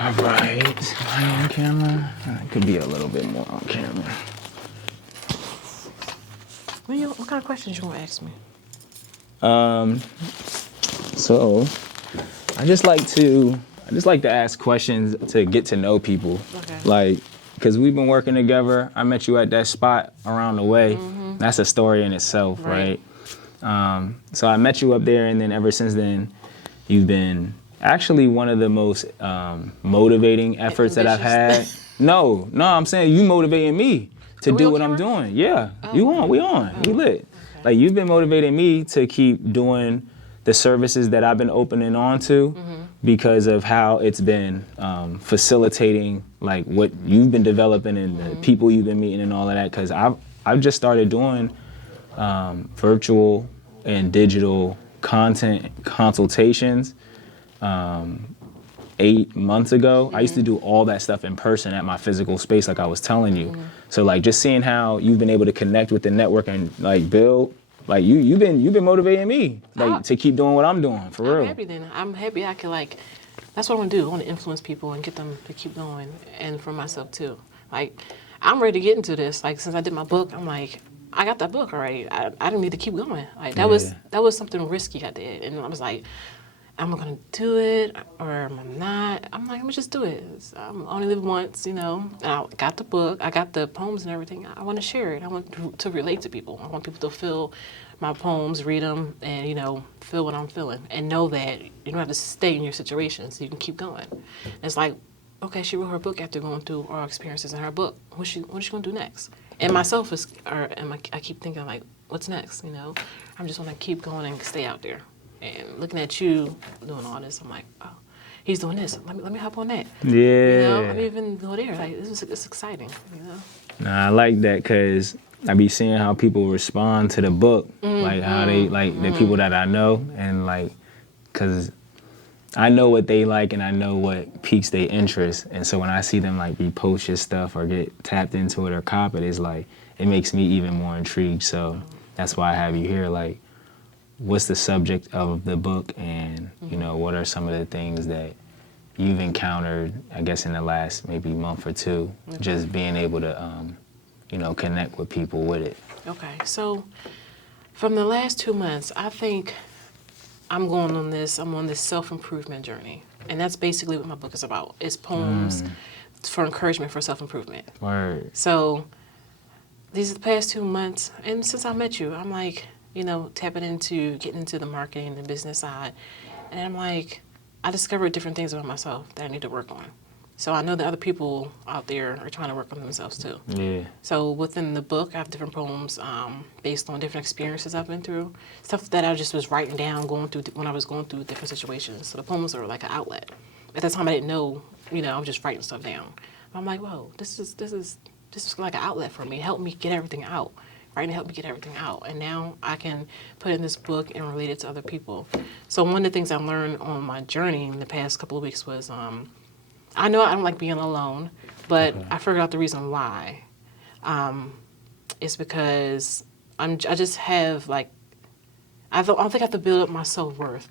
All right. Am I on camera? It could be a little bit more on camera. What kind of questions you want to ask me? So I just like to ask questions to get to know people. Okay. Like, because we've been working together. I met you at that spot around the way. Mm-hmm. That's a story in itself, right? So I met you up there, and then ever since then, you've been actually one of the most motivating efforts that I've had. No, I'm saying you motivating me to do what I'm doing. Yeah, we lit. Okay. Like, you've been motivating me to keep doing the services that I've been opening on to because of how it's been facilitating like what you've been developing and the people you've been meeting and all of that. Because I've just started doing virtual and digital content consultations 8 months ago. I used to do all that stuff in person at my physical space, like I was telling you. So like just seeing how you've been able to connect with the network and like build, like you've been motivating me like to keep doing what I'm doing for real. I'm happy then. I'm happy I can like, that's what I want to do. I want to influence people and get them to keep going, and for myself too. Like, I'm ready to get into this. Like, since I did my book, I'm like, I got that book already. I didn't need to keep going. Like that was something risky I did, and I was like, am I gonna do it or am I not? I'm like, let me just do it. I'm only live once, you know. And I got the book, I got the poems and everything. I want to share it. I want to relate to people. I want people to feel my poems, read them, and, you know, feel what I'm feeling, and know that you don't have to stay in your situation, so you can keep going. And it's like, okay, she wrote her book after going through our experiences in her book. What is she gonna do next? And myself I keep thinking like, what's next? You know, I'm just gonna keep going and stay out there. And looking at you doing all this, I'm like, oh, he's doing this. Let me hop on that. Yeah. You know, let me even go there. Like, it's exciting, you know? Nah, I like that because I be seeing how people respond to the book, like how they, like the people that I know, and like, because I know what they like and I know what piques their interest. And so when I see them like repost your stuff or get tapped into it or cop it, it's like, it makes me even more intrigued. So that's why I have you here. Like, what's the subject of the book, and you know, what are some of the things that you've encountered, I guess, in the last maybe month or two, just being able to, you know, connect with people with it. Okay, so from the last 2 months, I think I'm on this self-improvement journey, and that's basically what my book is about. It's poems for encouragement for self-improvement. Word. So these are the past 2 months, and since I met you, I'm like, you know, getting into the marketing and business side. And I'm like, I discovered different things about myself that I need to work on. So I know that other people out there are trying to work on themselves too. Yeah. So within the book, I have different poems based on different experiences I've been through, stuff that I just was writing down when I was going through different situations. So the poems are like an outlet. At that time, I didn't know, you know, I was just writing stuff down. I'm like, whoa, this is like an outlet for me. Help me get everything out. Writing helped me get everything out. And now I can put in this book and relate it to other people. So one of the things I learned on my journey in the past couple of weeks was, I know I don't like being alone, but I figured out the reason why. It's because I just have like, I don't think I have to build up my self-worth.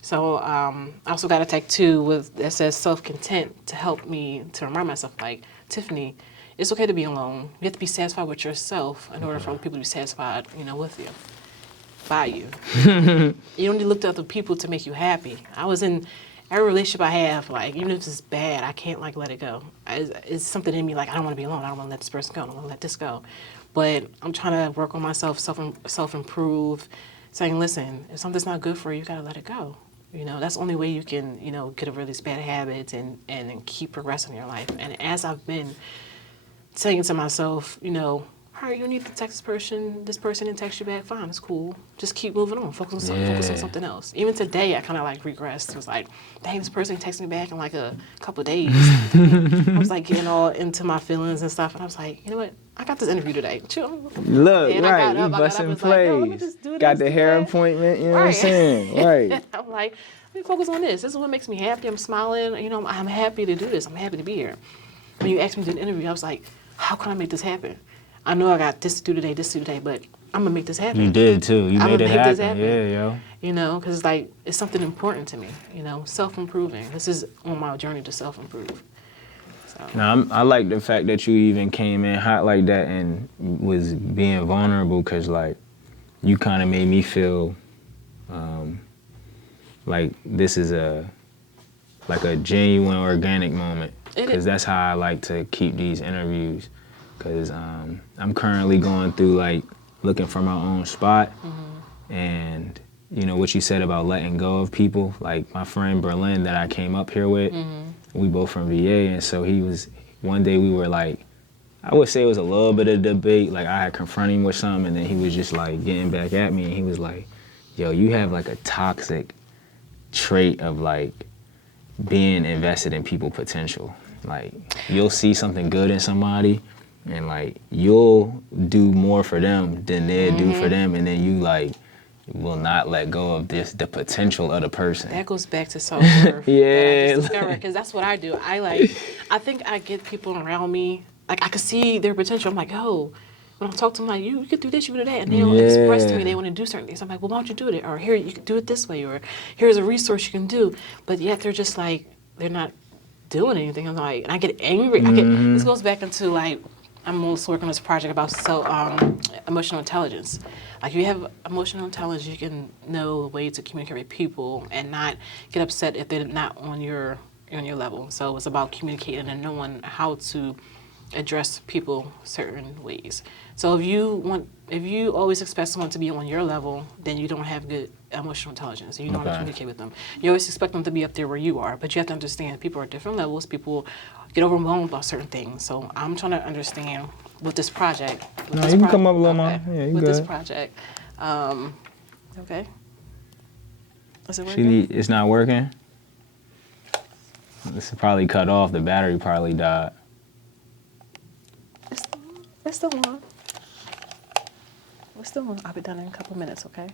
So I also got a tattoo that says self-content to help me to remind myself, like, Tiffany, it's okay to be alone. You have to be satisfied with yourself in order for other people to be satisfied, you know, with you, by you. You don't need to look to other people to make you happy. I was in every relationship I have, like, even if it's bad, I can't, like, let it go. It's something in me, like, I don't want to be alone. I don't want to let this person go. I don't want to let this go. But I'm trying to work on myself, self-improve, saying, listen, if something's not good for you, you got to let it go. You know, that's the only way you can, you know, get over these bad habits and keep progressing in your life. And as I've been saying to myself, you know, all right, you need to text this person didn't text you back, fine, it's cool. Just keep moving on, focus on something else. Even today, I kind of like regressed. It was like, dang, this person texted me back in like a couple of days. I was like getting all into my feelings and stuff, and I was like, you know what, I got this interview today. Chill. Look, and right, you busting plays. Like, got the hair appointment, you know what I'm saying? Right. I'm like, let me focus on this. This is what makes me happy. I'm smiling. You know, I'm happy to do this. I'm happy to be here. When you asked me to do an interview, I was like, how can I make this happen? I know I got this to do today, but I'm gonna make this happen. You did too. You I'm made gonna it make this happen. happen. Yeah, yo. You know, because like it's something important to me. You know, self-improving. This is on my journey to self-improve. So. Now, I like the fact that you even came in hot like that and was being vulnerable, because like you kind of made me feel like this is a genuine, organic moment, because that's how I like to keep these interviews. Because I'm currently going through like looking for my own spot, and you know what you said about letting go of people. Like my friend Berlin that I came up here with, we both from VA, and so one day we were like, I would say it was a little bit of debate. Like I had confronted him with something, and then he was just like getting back at me, and he was like, yo, you have like a toxic trait of like being invested in people's potential. Like you'll see something good in somebody, and like you'll do more for them than they'll do for them, and then you like will not let go of the potential of the person. That goes back to self-worth. Yeah. Because that's what I do. I think I get people around me, like I can see their potential. I'm like, oh, when I talk to them, like, you could do this, you could do that. And they'll express to me they want to do certain things. I'm like, well, why don't you do it? Or here, you could do it this way. Or here's a resource you can do. But yet they're just like, they're not doing anything. I'm like, and I get angry. This goes back into like, I'm also working on this project about emotional intelligence. Like you have emotional intelligence, you can know a way to communicate with people and not get upset if they're not on your level. So it's about communicating and knowing how to address people certain ways. So if you always expect someone to be on your level, then you don't have good emotional intelligence. You don't want to communicate with them. You always expect them to be up there where you are, but you have to understand people are at different levels. People get overwhelmed by certain things. So I'm trying to understand with this project. You can come up a little more. Yeah, you with good. this project. Okay. Is it working? It's not working? This is probably cut off. The battery probably died. It's still on. We're still on. I'll be done in a couple minutes, okay?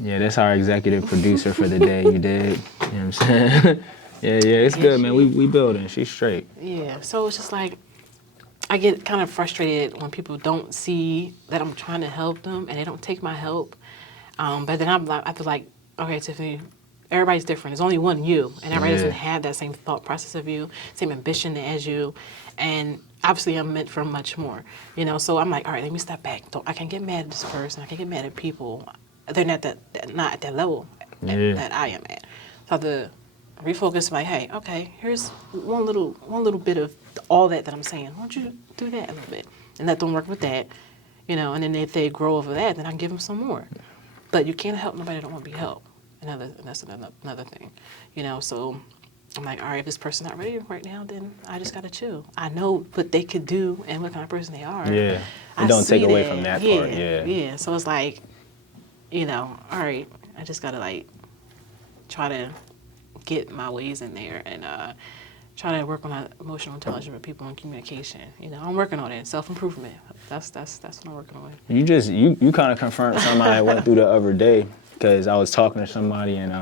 Yeah, that's our executive producer for the day. You did. You know what I'm saying? yeah, it's good, man. We building. She's straight. Yeah, so it's just like, I get kind of frustrated when people don't see that I'm trying to help them and they don't take my help. But then I feel like, okay, Tiffany, everybody's different. There's only one you, and everybody doesn't have that same thought process of you, same ambition as you, and obviously I'm meant for much more, you know. So I'm like, all right, let me step back. I can't get mad at this person. I can't get mad at people. They're not at that level that I am at. So I have to refocus. Like, hey, okay, here's one little bit of all that I'm saying. Why don't you do that a little bit and let them work with that, you know? And then if they grow over that, then I can give them some more. But you can't help nobody that don't want to be helped. And that's another thing, you know. So I'm like, all right, if this person's not ready right now, then I just gotta chill. I know what they could do and what kind of person they are. Yeah, and don't take away from that part. Yeah. So it's like, you know, all right, I just gotta like try to get my ways in there and try to work on emotional intelligence with people and communication. You know, I'm working on it. Self-improvement. That's what I'm working on. You kind of confirmed something I went through the other day, because I was talking to somebody and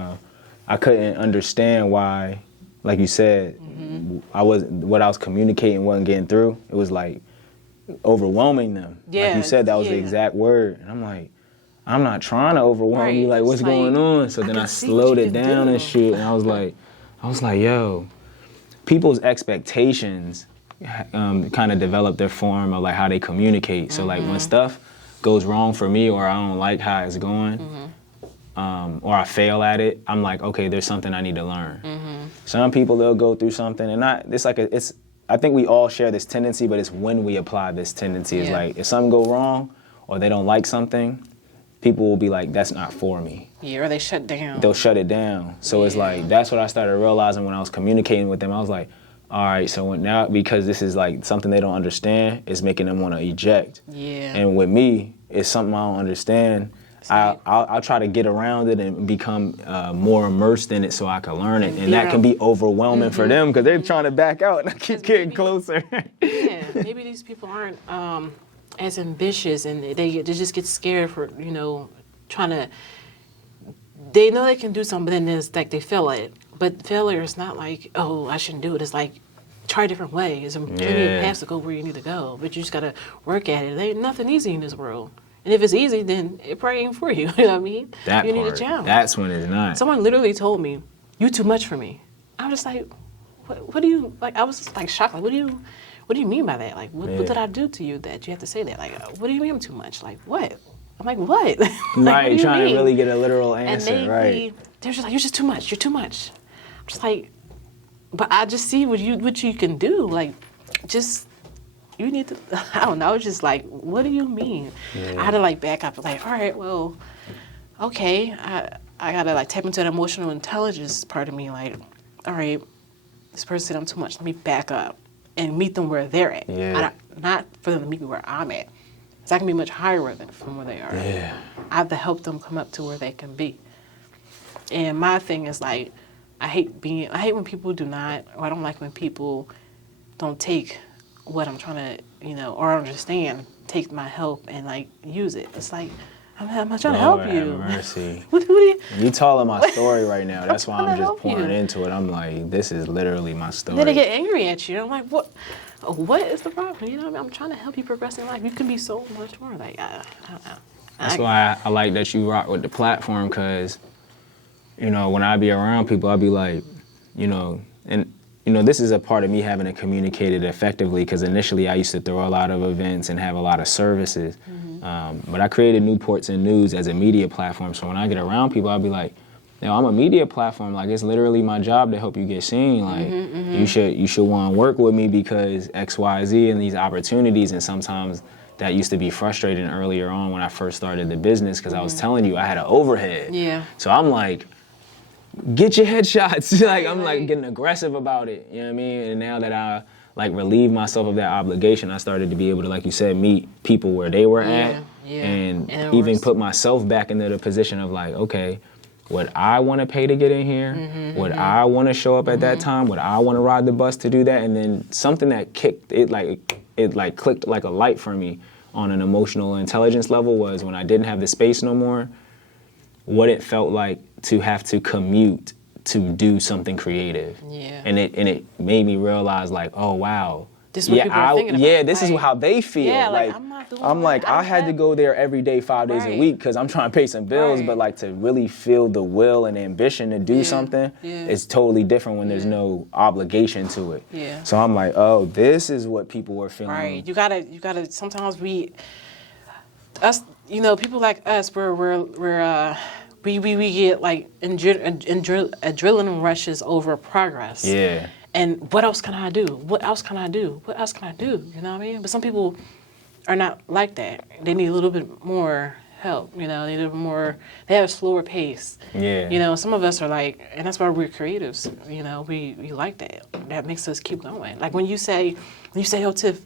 I couldn't understand why, like you said, what I was communicating wasn't getting through. It was like overwhelming them. Yeah, like you said, that was the exact word. And I'm like, I'm not trying to overwhelm you. Like, what's going on? So then I slowed it down and shit. And I was like, yo, people's expectations kind of develop their form of like how they communicate. So like when stuff goes wrong for me, or I don't like how it's going, or I fail at it, I'm like, okay, there's something I need to learn. Some people, they'll go through something and I think we all share this tendency, but it's when we apply this tendency. It's like if something go wrong or they don't like something, people will be like, that's not for me. Yeah, or they shut down. They'll shut it down. So it's like, that's what I started realizing when I was communicating with them. I was like, all right, so now, because this is like something they don't understand, it's making them want to eject. Yeah. And with me, it's something I don't understand. I'll try to get around it and become more immersed in it so I can learn it. And that can be overwhelming for them because they're trying to back out and I keep getting closer. Yeah, maybe these people aren't as ambitious and they just get scared for, you know, trying to, they know they can do something, but then it's like they fail at it. But failure is not like, oh, I shouldn't do it. It's like, try a different way. There's plenty of paths to go where you need to go, but you just got to work at it. There ain't nothing easy in this world. And if it's easy, then it probably ain't for you. You know what I mean? That you part. need a challenge. That's when it's not. Someone literally told me, "You too much for me." I'm just like, what do you like? I was just like shocked. Like, what do you mean by that? Like, what did I do to you that you have to say that? Like, what do you mean I'm too much? Like, what? I'm like, what? Like, Right, what do trying mean? to really get a literal answer, And right? they're just like, you're just too much. You're too much. I'm just like, but I just see what you can do. Like, just you need to. I don't know. It's just like, what do you mean? Yeah. I had to like back up. Like, all right, well, okay. I gotta like tap into that emotional intelligence part of me. Like, all right, this person said I'm too much. Let me back up and meet them where they're at. Yeah. Not for them to meet me where I'm at. Because I can be much higher than from where they are. Yeah. I have to help them come up to where they can be. And my thing is like, I hate when people do not, or I don't like when people don't take what I'm trying to, or understand, take my help and like use it. It's like, I'm not trying to help you. Lord have mercy. What do you? You telling my story right now. That's why I'm trying to just help pouring you. into it. I'm like, this is literally my story. Then they get angry at you. I'm like, what is the problem? You know what I mean? I'm trying to help you progress in life. You can be so much more. Like, I don't know. That's why I like that you rock with the platform, because, when I be around people, I'll be like, this is a part of me having to communicate it effectively, because initially I used to throw a lot of events and have a lot of services. But I created Newports and News as a media platform. So when I get around people, I'll be like, I'm a media platform. Like, it's literally my job to help you get seen. Like, you should want to work with me because X, Y, Z and these opportunities. And sometimes that used to be frustrating earlier on when I first started the business, because I was telling you I had an overhead. Yeah. So I'm like, get your headshots. Like, I'm like getting aggressive about it. You know what I mean? And now that I like relieve myself of that obligation, I started to be able to, like you said, meet people where they were at, and even put myself back into the position of like, okay, would I want to pay to get in here? Would I want to show up at that time? Would I want to ride the bus to do that? And then something that clicked like a light for me on an emotional intelligence level was when I didn't have the space no more, what it felt like to have to commute to do something creative. Yeah. And it made me realize, like, oh wow. This is what people are thinking about. This is how they feel. Yeah, like I'm not doing I'm like, I had to go there every day, 5 days a week, because I'm trying to pay some bills, but like to really feel the will and ambition to do something, it's totally different when there's no obligation to it. Yeah. So I'm like, oh, this is what people were feeling. Right. You gotta sometimes people like us, we get like adrenaline rushes over progress. Yeah. And what else can I do? What else can I do? What else can I do? You know what I mean? But some people are not like that. They need a little bit more help. They need a little more. They have a slower pace. Yeah. Some of us are like, and that's why we're creatives. We like that. That makes us keep going. Like when you say, oh Tiff,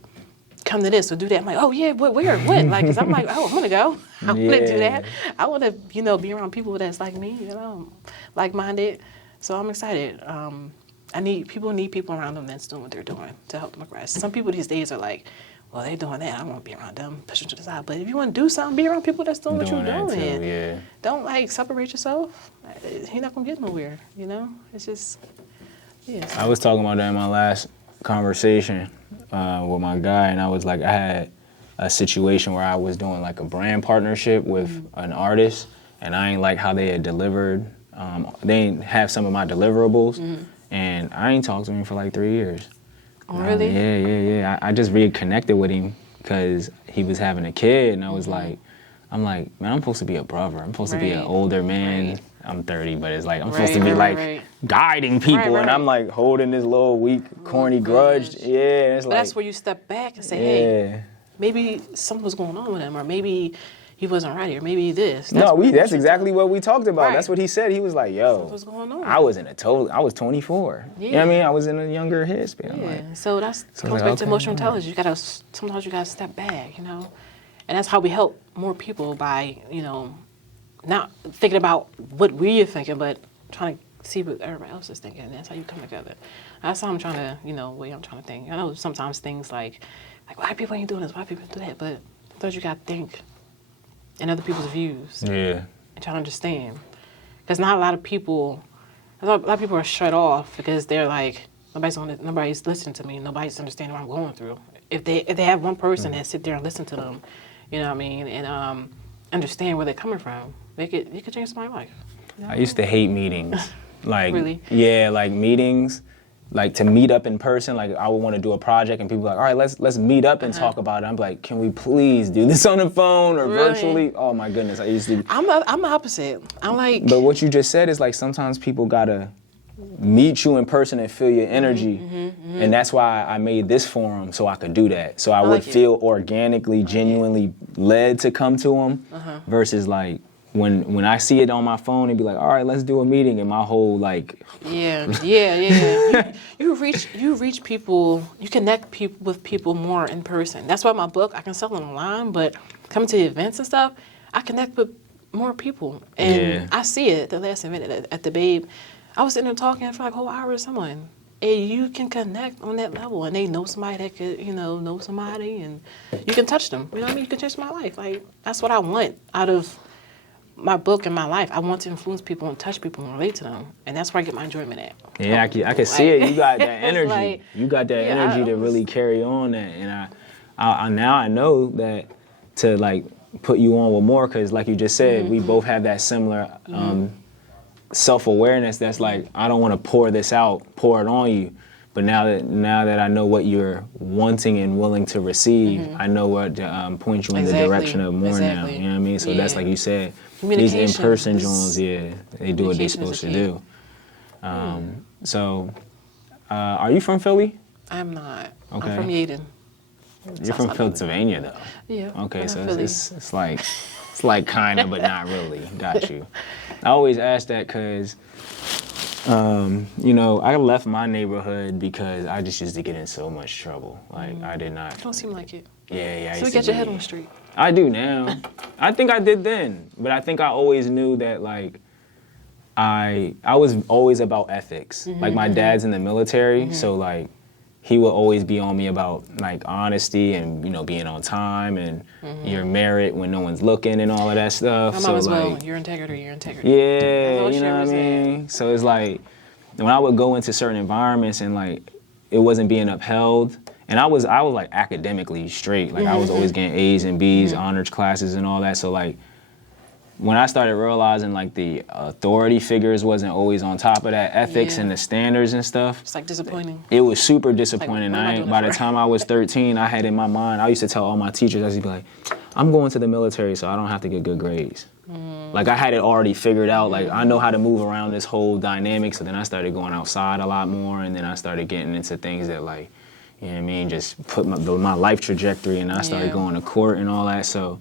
come to this or do that. I'm like, oh yeah, where, when? Like, cause I'm like, oh, I'm gonna go. I want to do that. I want to, be around people that's like me. Like-minded. So I'm excited. People need people around them that's doing what they're doing to help them progress. Some people these days are like, well, they're doing that. I want to be around them, push them to the side. But if you want to do something, be around people that's doing what you're doing. Too, yeah. Don't like separate yourself. You're not gonna get nowhere. It's just, yeah. I was talking about that in my last conversation with my guy, and I was like, I had a situation where I was doing like a brand partnership with an artist, and I ain't like how they had delivered. They ain't have some of my deliverables. And I ain't talked to him for like 3 years. Oh, really? Yeah. I just reconnected with him because he was having a kid, and I was like, man, I'm supposed to be a brother. I'm supposed to be an older man. Right. I'm 30, but it's like, I'm supposed to be guiding people, and I'm like holding this little weak, corny grudge. Yeah, it's but that's where you step back and say, hey, maybe something was going on with him, or maybe he wasn't ready, or maybe this. That's exactly what we talked about. Right. That's what he said. He was like, yo, what's going on? I was 24. Yeah. You know what I mean? I was in a younger headspace. Yeah. Like, so comes back to emotional intelligence. Sometimes you gotta step back, And that's how we help more people by, not thinking about what we're thinking, but trying to see what everybody else is thinking. That's how you come together. That's how I'm trying to, way I'm trying to think. I know sometimes things like why people ain't doing this, why people do that, but sometimes you gotta think in other people's views. Yeah. And try to understand. Because not a lot of people are shut off because they're like, nobody's listening to me, nobody's understanding what I'm going through. If they have one person that sit there and listen to them You know what I mean? And understand where they're coming from. It could change somebody's life. You know? I used to hate meetings. Like, Really? yeah, like meetings, like to meet up in person. Like I would want to do a project and people were like, all right, let's meet up and talk about it. I'm like, can we please do this on the phone or Really? virtually? Oh my goodness, I used to. I'm the opposite. I'm like, But what you just said is like sometimes people gotta meet you in person and feel your energy. And that's why I made this forum so I could do that. So I would like it. feel organically, genuinely led to come to them versus like when I see it on my phone and be like, all right, let's do a meeting, and my whole like, yeah. You reach people, you connect with people more in person. That's why my book, I can sell it online, but coming to the events and stuff, I connect with more people. And I see it, the last event at the Babe. I was sitting there talking for like a whole hour with someone. And you can connect on that level, and they know somebody that could, know somebody, and you can touch them. You know what I mean? You can change my life. Like, that's what I want out of my book and my life. I want to influence people and touch people and relate to them, and that's where I get my enjoyment at. Yeah, I can see it. You got that energy. Like, you got that energy to really carry on that, and I now I know that to like put you on with more, because like you just said, we both have that similar self-awareness. That's like, I don't want to pour it on you. But now that I know what you're wanting and willing to receive, I know what to point you in the direction of more now. You know what I mean? So that's like you said, these in-person joints, they do what they're supposed to do. So, are you from Philly? I'm not. Okay. I'm from Yaden. You're from Pennsylvania, though. Yeah. Okay, so it's like kind of, but not really. Got you. I always ask that because, I left my neighborhood because I just used to get in so much trouble. Like, I did not. Don't seem like it. Yeah. So get your head on the street. I do now. I think I did then, but I think I always knew that, like, I was always about ethics. Like, my dad's in the military, so, like, he would always be on me about like honesty and being on time and your merit when no one's looking and all of that stuff. My mom as well. Your integrity. Yeah, you know what I mean? So it's like when I would go into certain environments and like it wasn't being upheld, and I was like academically straight. Like I was always getting A's and B's, honors classes and all that. So like when I started realizing like the authority figures wasn't always on top of that ethics and the standards and stuff. It's like disappointing. It was super disappointing. Like, By the time I was 13, I had in my mind, I used to tell all my teachers, I used to be like, I'm going to the military so I don't have to get good grades. Like I had it already figured out. Like I know how to move around this whole dynamic. So then I started going outside a lot more, and then I started getting into things that like, you know what I mean, just put my life trajectory, and I started going to court and all that. So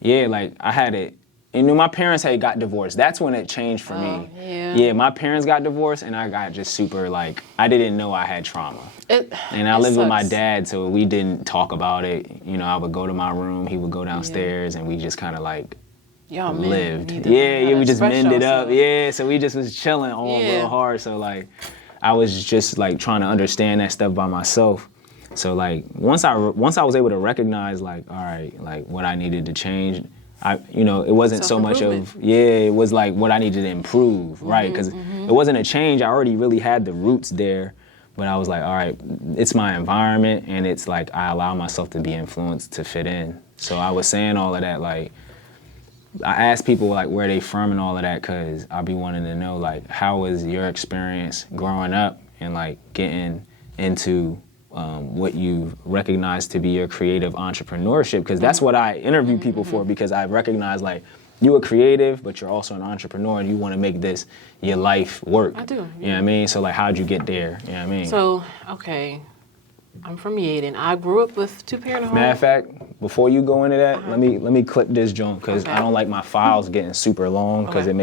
yeah, like I had it. And my parents had got divorced. That's when it changed for me. Yeah, my parents got divorced, and I got just super, like, I didn't know I had trauma. And I lived with my dad, so we didn't talk about it. I would go to my room, he would go downstairs, and we just kind of, like, lived. We just mended up. Yeah, so we just was chilling all real hard. So, like, I was just, like, trying to understand that stuff by myself. So, like, once I was able to recognize, like, all right, like, what I needed to change, it wasn't so much of, it was like what I needed to improve, right? Because it wasn't a change. I already really had the roots there, but I was like, all right, it's my environment, and it's like I allow myself to be influenced to fit in. So I was saying all of that, like, I asked people, like, where they from and all of that, because I'll be wanting to know, like, how was your experience growing up and, like, getting into what you recognize to be your creative entrepreneurship, because that's what I interview people for, because I recognize like you are creative, but you're also an entrepreneur and you want to make this your life work. I do. You know what I mean? So like, how'd you get there? You know what I mean? So, okay, I'm from Yaden. I grew up with two-parent home. Matter of fact, before you go into that, let me clip this joint, because I don't like my files getting super long, because it makes